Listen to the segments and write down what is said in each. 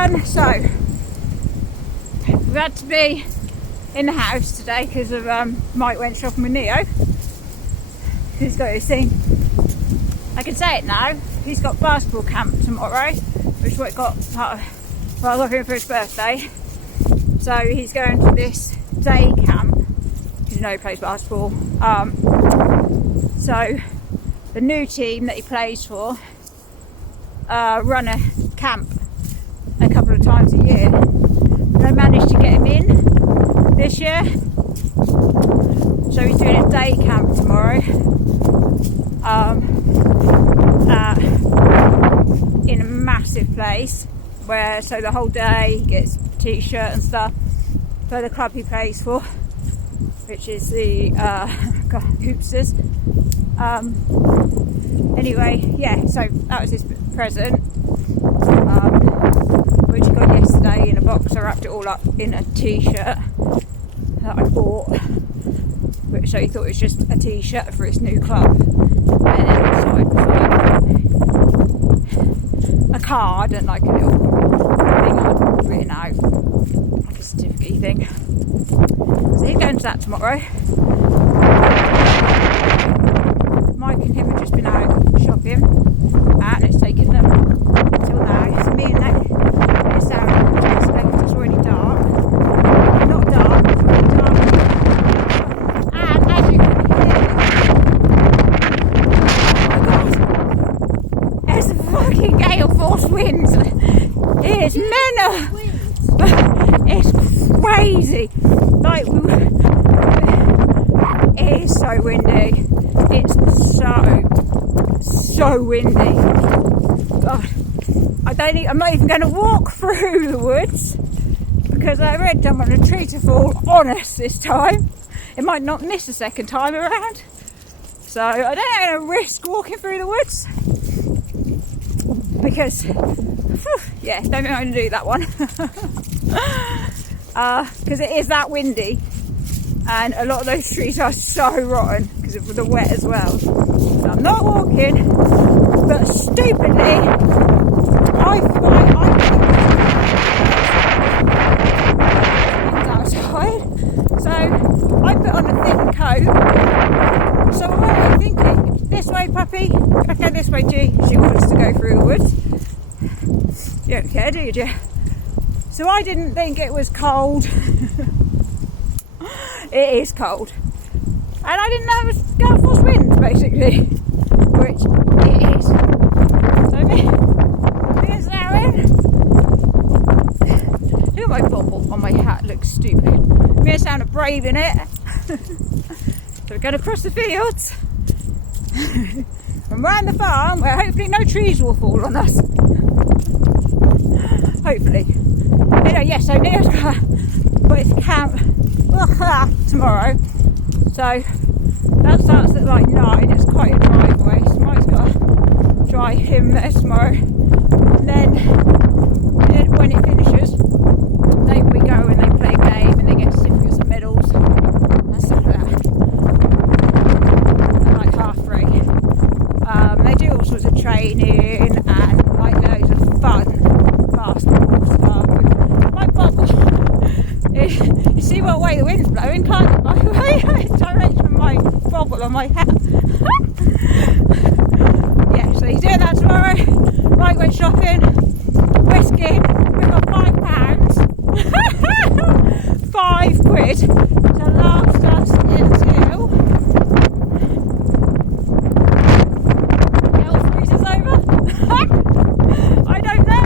So we've had to be in the house today because of Mike went shopping with Neo. He's got his thing. I can say it now. He's got basketball camp tomorrow, which is what he got part of. Well, I got him for his birthday. So he's going to this day camp because he plays basketball. So the new team that he plays for run a camp a couple of times a year. They managed to get him in this year, so he's doing a day camp tomorrow in a massive place where, so the whole day he gets a t-shirt and stuff for the club he plays for, which is the Hoopsters. Anyway, yeah, so that was his present, which he got yesterday in a box. I wrapped it all up in a t-shirt that I bought, which, so he thought it was just a t-shirt for his new club, and then inside was like a card and like a little thing I'd written out, like a certificate thing. So he's going to that tomorrow. Mike and him have just been out shopping, and it's taken them till now. So me and that is out to expect it's already dark. Not dark, it's already dark. And as you can hear, oh my god, there's a fucking gale force winds. It's mental. It's crazy. Like, it is so windy. It's so windy. God, I'm not even going to walk through the woods because I really don't want a tree to fall on us this time. It might not miss a second time around. So I don't want to risk walking through the woods because, yeah, don't think I'm going to do that one. Because it is that windy. And a lot of those trees are so rotten because of the wet as well. So I'm not walking, but stupidly, I outside. So I put on a thin coat. So what am I thinking? This way, puppy. Okay, this way, G. She wants to go through the woods. You don't care, do you, G? So I didn't think it was cold. It is cold, and I didn't know it was gale force winds, basically, which it is. So me and Sarah, look at my bobble on my hat, looks stupid. Me and Sarah are brave in it. So we're going to cross the fields and round the farm where hopefully no trees will fall on us. Hopefully. Anyway, yeah, so Neo's got his camp tomorrow, so that starts at like 9. It's quite a drive away, so Mike's got to drive him there tomorrow, and then when it finishes we go and they play a game and they get certificates and medals and stuff like that at like 3:30. They do all sorts of training and like loads of fun basketball stuff. My bubble, you see what way the wind's blowing, can't you? By the way, direction of my bobble on my hat. Yeah, so he's doing that tomorrow. Mike went shopping, whiskey. We got £5. £5 to last us until hell freezes over. I don't know.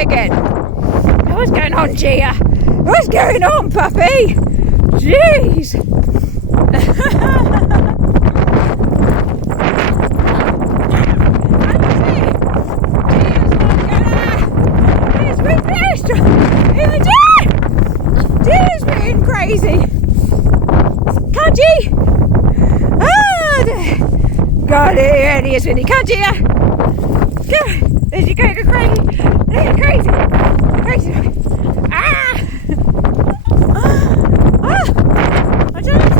away again. What's going on, Gia? What's going on, puppy? Jeez. Gia's being crazy. Cudgy! God, here he is, Winnie. Come, Gia! Come! There you go, crazy! There, crazy! Crazy! Ah! Ah! I don't know.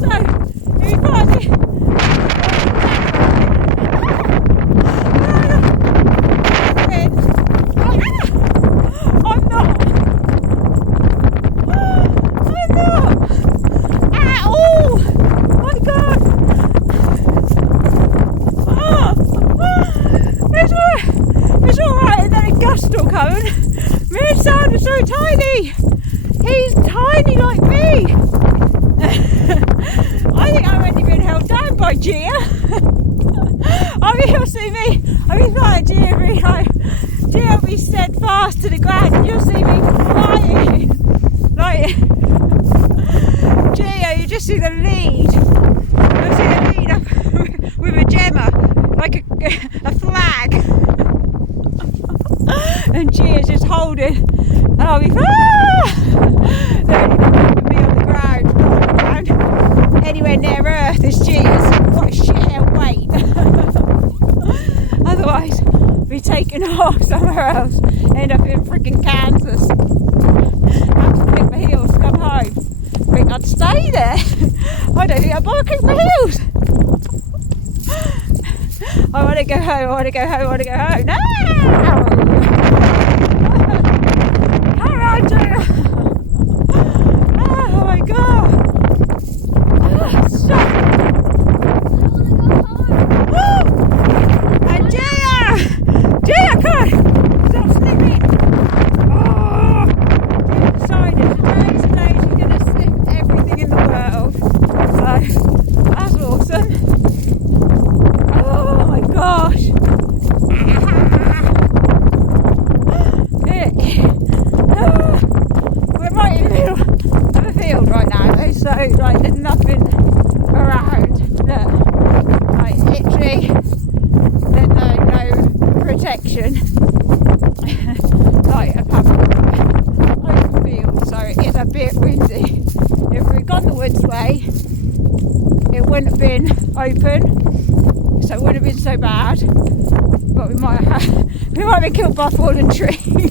So, if you find it, I'm not. It's alright, and then a gust will come. Me and Sam are so tiny. He's tiny like me. I think I've only been held down by Gia. I mean, you'll see me. I mean, like Gia will be steadfast to the ground, and you'll see me flying. Like Gia, you just see the lead. You'll see the lead up with a gemma, like a flag. And Gia's just holding, and I'll be they're only going to be on the ground, not anywhere near Earth as Gia's. What a shit weight. Otherwise, I'll be taken off somewhere else, end up in freaking Kansas. Have to click my heels to come home. I think I'd stay there. I don't think I'd bother click my heels. I want to go home, I want to go home, I want to go home. No! Oh my god! Stop! And Gia, come on! Stop sniffing! Oh! She decided today she's going to sniff everything in the world. So, that's awesome. Oh my gosh! We're right in the middle of a field right now, though, so like there's nothing around. Look, like literally, there's no protection. Like apart from open field, so it is a bit windy. If we'd gone the woods way, it wouldn't have been open, so it wouldn't have been so bad. But we might have been killed by a fallen tree.